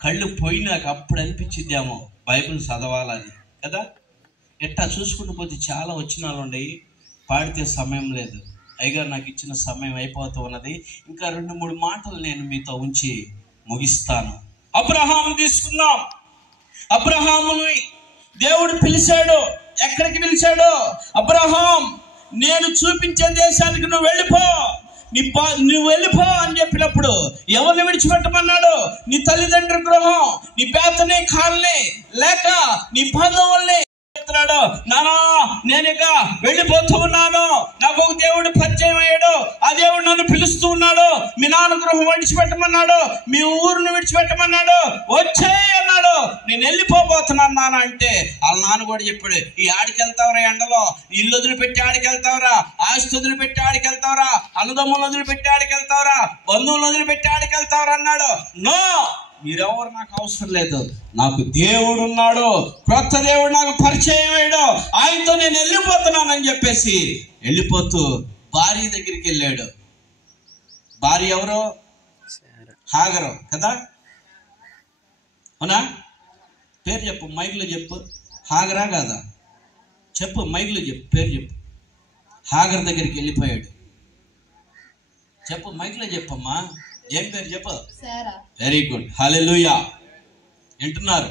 కళ్ళు పోయినాక అప్పుడు అనిపించిద్దామో బైబిల్ చదవాలని కదా. ఎట్టా చూసుకుంటూ పోతే చాలా వచనాలు ఉన్నాయి, పాడితే సమయం లేదు. అయ్యగారు నాకు ఇచ్చిన సమయం అయిపోతూ ఉన్నది. ఇంకా 2-3 మాటలు నేను మీతో ఉంచి ముగిస్తాను. అబ్రహాము తీసుకుందాం. అబ్రహాముని దేవుడు పిలిచాడు. ఎక్కడికి పిలిచాడు? అబ్రహాం, నేను చూపించే దేశానికి నువ్వు వెళ్ళిపో, నువ్వు వెళ్ళిపో అని చెప్పినప్పుడు ఎవరిని విడిచిపెట్టమన్నాడు? నీ తల్లిదండ్రుల గృహం, నీ బేతని కాల్ని, లేక నీ బంధువుల్ని. నానా, నేనిక వెళ్ళిపోతూ ఉన్నాను, నాకు ఒక దేవుడు పరిచయం అయ్యాడు, ఆ దేవుడు నన్ను పిలుస్తూ ఉన్నాడు, మీ నాన్న గృహం విడిచిపెట్టమన్నాడు, మీ ఊరిని విడిచిపెట్టమన్నాడు, వచ్చేయి అన్నాడు. నేను వెళ్ళిపోబోతున్నాను నాన్న అంటే వాళ్ళ నాన్న కూడా చెప్పాడు, ఈ ఆడికి వెళ్తావరా, ఎండలో ఇల్లు వదిలిపెట్టి ఆడికి వెళ్తావరా, ఆస్తి వదిలిపెట్టి ఆడికి వెళ్తావరా, అన్నదమ్ములు వదిలిపెట్టి ఆడికి వెళ్తావరా, బంధువులు వదిలిపెట్టి ఆడికి వెళ్తావరా అన్నాడు. నో, మీరెవరు నాకు అవసరం లేదు, నాకు దేవుడు ఉన్నాడు, క్రొత్త దేవుడు నాకు పరిచయం అయ్యాడు, ఆయనతో నేను వెళ్ళిపోతున్నానని చెప్పేసి వెళ్ళిపోతూ భార్య దగ్గరికి వెళ్ళాడు. భార్య ఎవరు? హాగరు కదా. అవునా? పేరు చెప్పు, మైక్లో చెప్పు. హాగరా కాదా? చెప్పు, మైక్లో చెప్పు, పేరు చెప్పు. హాగర్ దగ్గరికి వెళ్ళిపోయాడు. చెప్పు, మైక్లో చెప్పమ్మా. ఏం పేరు చెప్పు? వెరీ గుడ్, హల్లెలూయా. వింటున్నారు?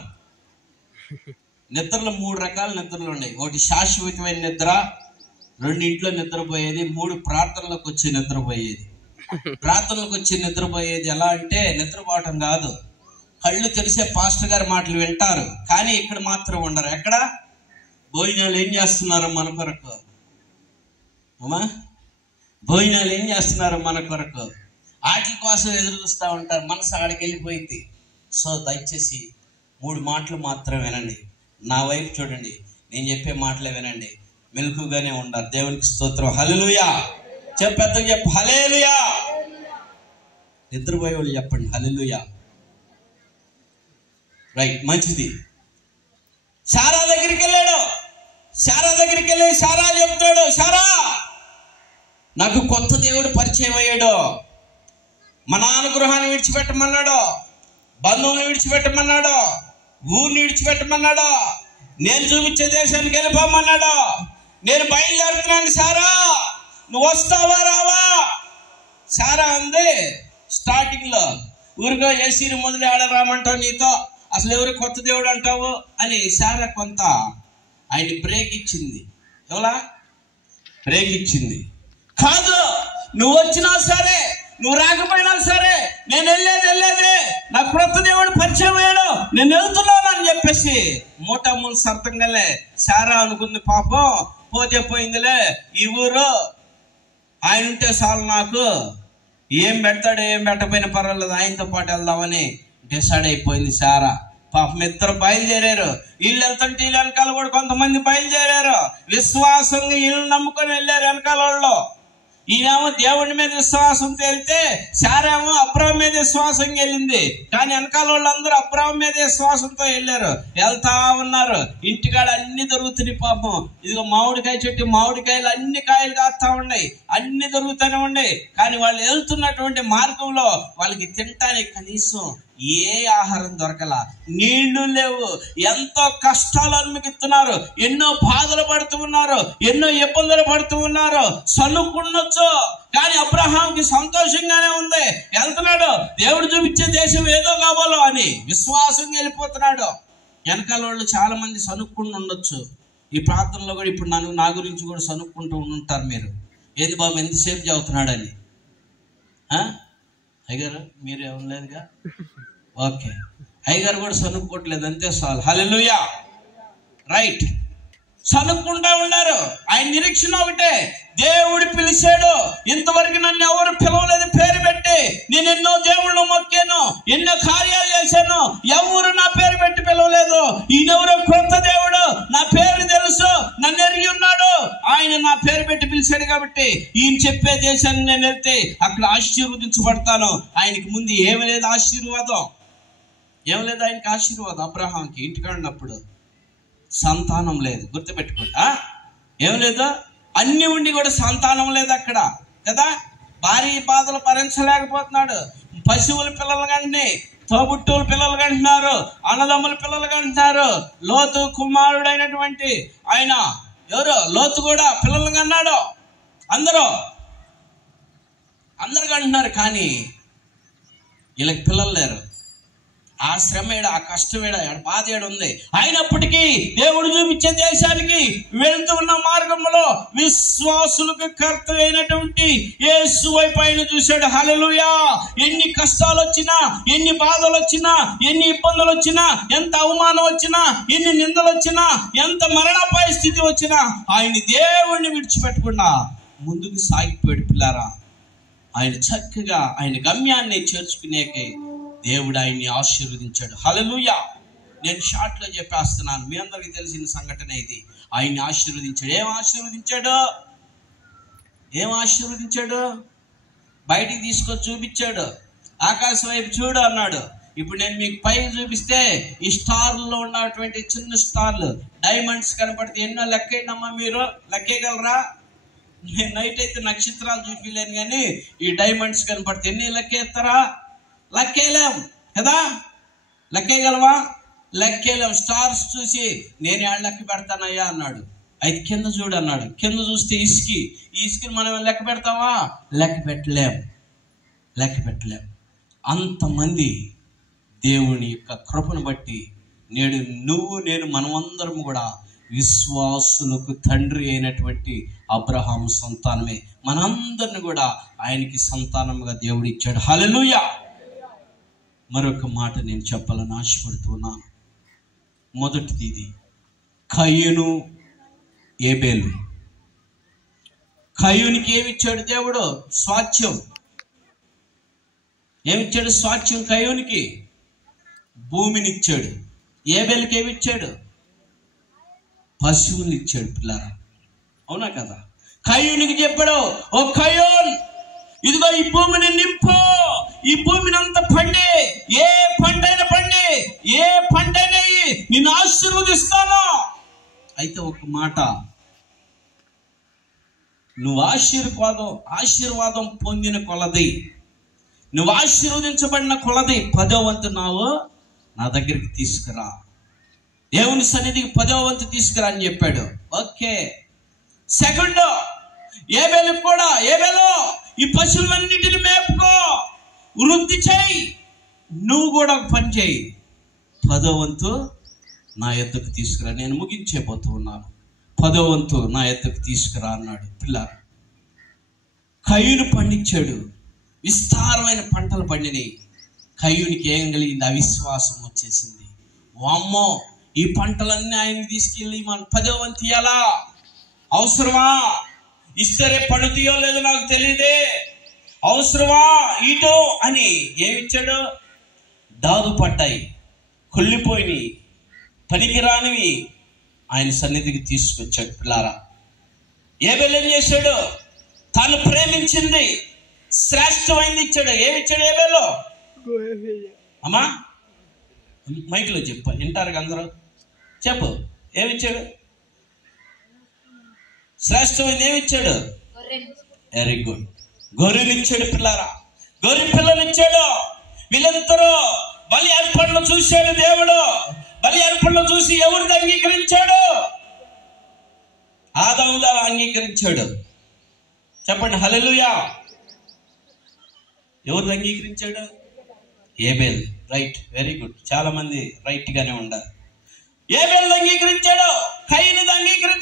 నిద్రలో 3 రకాల నిద్రలు ఉన్నాయి. ఒకటి శాశ్వతమైన నిద్ర, 2 ఇంట్లో నిద్రపోయేది, 3 ప్రార్థనలకు వచ్చి నిద్రపోయేది. ప్రార్థనలకు వచ్చి నిద్రపోయేది ఎలా అంటే, నిద్రపోవటం కాదు, కళ్ళు తెరిసే పాస్టర్ గారి మాటలు వింటారు, కానీ ఇక్కడ మాత్రం ఉండరు. ఎక్కడ భోజనాలు ఏం చేస్తున్నారు మన కొరకు? అమ్మా, భోజనాలు ఏం చేస్తున్నారు మన కొరకు? వాటి కోసం ఎదురు చూస్తూ ఉంటారు, మనసు ఆడికి వెళ్ళిపోయింది. సో దయచేసి 3 మాటలు మాత్రం వినండి, నా వైపు చూడండి, నేను చెప్పే మాటలే వినండి, మెలకుగానే ఉండాలి. దేవునికి స్తోత్రం, హల్లెలూయా. పెద్దగా చెప్పు, హల్లెలూయా. నిద్రపోయే వాళ్ళు చెప్పండి, హల్లెలూయా. రైట్, మంచిది. శారా దగ్గరికి వెళ్ళాడు. శారా దగ్గరికి వెళ్ళి శారా చెప్తాడు, శారా, నాకు కొత్త దేవుడు పరిచయం అయ్యాడు, మా నాన్న గృహాన్ని విడిచిపెట్టమన్నాడు, బంధువుని విడిచిపెట్టమన్నాడు, ఊరిని విడిచిపెట్టమన్నాడు, నేను చూపించే దేశానికి వెళ్ళిపోమన్నాడు, నేను బయలుదేరుతున్నాను శారా, నువ్వు వస్తావా రావా? శారా అంది స్టార్టింగ్ లో, ఊరిగా ఏసీని మొదలు ఆడరామంటావు, నీతో అసలు ఎవరు కొత్త దేవుడు అంటావు అని శారా కొంత ఆయన బ్రేక్ ఇచ్చింది. ఎవలా బ్రేక్ ఇచ్చింది? కాదు, నువ్వు వచ్చినా సరే నువ్వు రాకపోయినా సరే నేను వెళ్ళేదే నాకు క్రొత్త దేవుడు పరిచయం అయ్యాడు, నేను వెళ్తున్నాను అని చెప్పేసి మూటములు సర్తంగాలే సారా అనుకుంది. పాపం పోతే పోయిందిలే, ఈ ఊరు ఆయన ఉంటే చాలు, నాకు ఏం పెడతాడు ఏం పెట్టకపోయినా పర్వాలేదు, ఆయనతో పాటు వెళ్దామని డిసైడ్ అయిపోయింది సారా. పాపం ఇద్దరు బయలుదేరారు. వీళ్ళు వెళ్తుంటే వీళ్ళు వెనకాల కూడా కొంతమంది బయలుదేరారు. విశ్వాసంగా వీళ్ళు నమ్ముకొని వెళ్ళారు వెనకాల వాళ్ళు. ఈయనేమో దేవుడి మీద విశ్వాసంతో వెళ్తే సారేమో అబ్రాహాం మీద విశ్వాసంగా వెళ్ళింది. కానీ వెనకాల వాళ్ళందరూ అబ్రాహాం మీద విశ్వాసంతో వెళ్ళారు. వెళ్తా ఉన్నారు. ఇంటికాడ అన్ని దొరుకుతున్నాయి. పాపం ఇదిగో మామిడికాయ చెట్టు, మామిడికాయలు అన్ని కాయలు కాస్తా ఉన్నాయి, అన్ని దొరుకుతూనే ఉన్నాయి. కానీ వాళ్ళు వెళ్తున్నటువంటి మార్గంలో వాళ్ళకి తినటానికి కనీసం ఏ ఆహారం దొరకల, నీళ్లు లేవు, ఎంతో కష్టాలు అనుభవిస్తున్నారు, ఎన్నో బాధలు పడుతూ ఉన్నారు, ఎన్నో ఇబ్బందులు పడుతూ ఉన్నారు. సనుక్కుండొచ్చు, కానీ అబ్రహాంకి సంతోషంగానే ఉంది. వెళ్తున్నాడు, దేవుడు చూపించే దేశం ఏదో కావాలో అని విశ్వాసంగా వెళ్ళిపోతున్నాడు. వెనకాల వాళ్ళు చాలా మంది సనుక్కుండా ఉండొచ్చు. ఈ ప్రార్థనలో కూడా ఇప్పుడు నా గురించి కూడా సనుక్కుంటూ ఉంటారు. మీరు ఏది బాబు ఎంతసేపు చదువుతున్నాడని. అయ్యగారు మీరు ఏమనలేదుగా, ఓకే. అయ్యగారు కూడా సనుక్కోవట్లేదు, అంతే చాలు. హల్లెలూయా. రైట్, సనుక్కుంటా ఉన్నారు. ఆయన నిరీక్షణ ఒకటే, దేవుడు పిలిచాడు. ఇంతవరకు నన్ను ఎవరు పిలవలేదు పేరు పెట్టి. నేను ఎన్నో దేవుళ్ళు మొక్కాను, ఎన్నో కార్యాలు చేశాను, ఎవరు నా పేరు పెట్టి పిలవలేదు. ఈయనెవరో క్రొత్త దేవుడు, నా పేరు తెలుసు, నన్ను ఎరిగి ఉన్నాడు, ఆయన నా పేరు పెట్టి పిలిచాడు కాబట్టి ఈయన చెప్పే దేశాన్ని నేను వెళ్తే అక్కడ ఆశీర్వదించబడతాను. ఆయనకి ముందు ఏమి లేదు ఆశీర్వాదం, ఏం లేదు ఆయనకి ఆశీర్వాదం. అబ్రహాంకి ఇంటికాడ ఉన్నప్పుడు సంతానం లేదు, గుర్తుపెట్టుకుంటా. ఏం లేదు, అన్ని ఉండి కూడా సంతానం లేదు అక్కడ కదా. భార్య బాధలు భరించలేకపోతున్నాడు. పశువుల పిల్లలు కంటే, తోబుట్టువుల పిల్లలు కంటున్నారు, అన్నదమ్ముల పిల్లలు కంటున్నారు. లోతు కుమారుడైనటువంటి ఆయన ఎవరు, లోతు కూడా పిల్లలు కన్నాడు. అందరూ కంటున్నారు, కానీ వీళ్ళకి పిల్లలు లేరు. ఆ శ్రమ ఏడ, ఆ కష్టం ఏడ, బాధ ఏడ ఉంది. అయినప్పటికీ దేవుడు చూపించే దేశానికి వెళ్తూ ఉన్న మార్గంలో విశ్వాసులకు కర్త అయినటువంటి యేసు వైపు ఆయన చూశాడు. హల్లెలూయా. ఎన్ని కష్టాలు వచ్చినా, ఎన్ని బాధలు వచ్చినా, ఎన్ని ఇబ్బందులు వచ్చినా, ఎంత అవమానం వచ్చినా, ఎన్ని నిందలు వచ్చినా, ఎంత మరణాపాయ స్థితి వచ్చినా ఆయన దేవుడిని విడిచిపెట్టకుండా ముందుకు సాగిపోయాడు. పిల్లారా, ఆయన చక్కగా ఆయన గమ్యాన్ని చేర్చుకునేకే దేవుడు ఆయన్ని ఆశీర్వదించాడు. హల్లెలూయా. నేను షార్ట్లో చెప్పేస్తున్నాను, మీ అందరికీ తెలిసిన సంఘటన ఇది. ఆయన్ని ఆశీర్వదించాడు. ఏం ఆశీర్వదించాడు? బయటికి తీసుకొచ్చి చూపించాడు. ఆకాశం వైపు చూడు అన్నాడు. ఇప్పుడు నేను మీకు పై చూపిస్తే ఈ స్టార్లో ఉన్నటువంటి చిన్న స్టార్లు, డైమండ్స్ కనపడితే ఎన్నో లెక్కేనమ్మా, మీరు లెక్కేయగలరా? నేను నైట్ అయితే నక్షత్రాలు చూపించలేను, కానీ ఈ డైమండ్స్ కనపడితే ఎన్ని లెక్కేస్తారా? లెక్కేయలేం కదా. లెక్కేయగలవా? లెక్కేయలేం. స్టార్స్ చూసి నేను ఏడు లెక్క పెడతానయ్యా అన్నాడు. అయితే కింద చూడు అన్నాడు. కింద చూస్తే ఇసుకని మనం లెక్క పెడతావా? లెక్క పెట్టలేం. అంతమంది దేవుని యొక్క కృపను బట్టి నేడు నువ్వు నేను మనమందరం కూడా విశ్వాసులకు తండ్రి అయినటువంటి అబ్రహాం సంతానమే. మనందరిని కూడా ఆయనకి సంతానంగా దేవుడు ఇచ్చాడు. హల్లెలూయా. మరొక మాట నేను చెప్పాలని ఆశపడుతున్నాను. మొదటిది ఇది, కయీను ఏబేలు. కయీనుకి ఏమిచ్చాడు దేవుడు? స్వాస్థ్యం. ఏమిచ్చాడు? స్వాస్థ్యం కయీనుకి భూమిని ఇచ్చాడు. ఏబేలుకి ఏమిచ్చాడు? పశువుని ఇచ్చాడు. పిల్లారా, అవునా కదా? కయీనుకి చెప్పాడు, ఓ కయీన్, ఇదిగో ఈ భూమిని నింపు, ఈ భూమిని అంతా పండి, ఏ పంటైనా పండి, ఏ పంటైనా నిన్ను ఆశీర్వదిస్తాను. అయితే ఒక మాట, నువ్వు ఆశీర్వాదం పొందిన కొలది, నువ్వు ఆశీర్వదించబడిన కొలది 10వ వంతు నా దగ్గరికి తీసుకురా, దేవుని సన్నిధికి 10వ వంతు తీసుకురా అని చెప్పాడు. ఓకే. సెకండ్, ఏబేలు కూడా, ఏబేలు ఈ పశువులన్నిటిని మేపుకో, వృద్ధి చేయి, నువ్వు కూడా పని చేయి, 10వ వంతు నా ఎద్దకు తీసుకురా, నేను ముగించేపోతూ ఉన్నాను, 10వ వంతు నా ఎద్దకు తీసుకురా అన్నాడు. పిల్లారా, కయ్యూను పండించాడు, విస్తారమైన పంటలు పండినాయి. కయ్యూనికి ఏం కలిగింది? అవిశ్వాసం వచ్చేసింది. వామ్మో, ఈ పంటలన్నీ ఆయనకి తీసుకెళ్ళి మన 10వ వంతు ఇయ్యాలా? అవసరమా? ఇస్తే పండుతాయో లేదో నాకు తెలియదే, అవసరమా ఇటో అని ఏమిచ్చాడు? దాదు పడ్డాయి, కొల్లిపోయినాయి, పనికిరానివి ఆయన సన్నిధికి తీసుకొచ్చాడు. పిల్లారా, ఏబేలు ఏం చేశాడు? తాను ప్రేమించింది శ్రేష్టమైంది ఇచ్చాడు. ఏమిచ్చాడు ఏబేలు? అమ్మా మైక్లో చెప్పు, వింటారు అందరూ, చెప్పు. ఏమిచ్చాడు? శ్రేష్టమైంది ఏమిచ్చాడు? వెరీ గుడ్, గొర్రెనిచ్చాడు. పిల్లారా, గొర్రె పిల్లనిచ్చాడు. వీళ్ళందరూ బలి అర్పణలు చూశాడు దేవుడు. బలి అర్పణలు చూసి ఎవరిని అంగీకరించాడు? ఆదాముదా అంగీకరించాడు. చెప్పండి హల్లెలూయా. ఎవరిని అంగీకరించాడు? ఏబేల్. రైట్, వెరీ గుడ్, చాలా మంది రైట్ గానే ఉండాలి. ఏబేల్ అంగీకరించాడు, కయీనుని అంగీకరించాడు.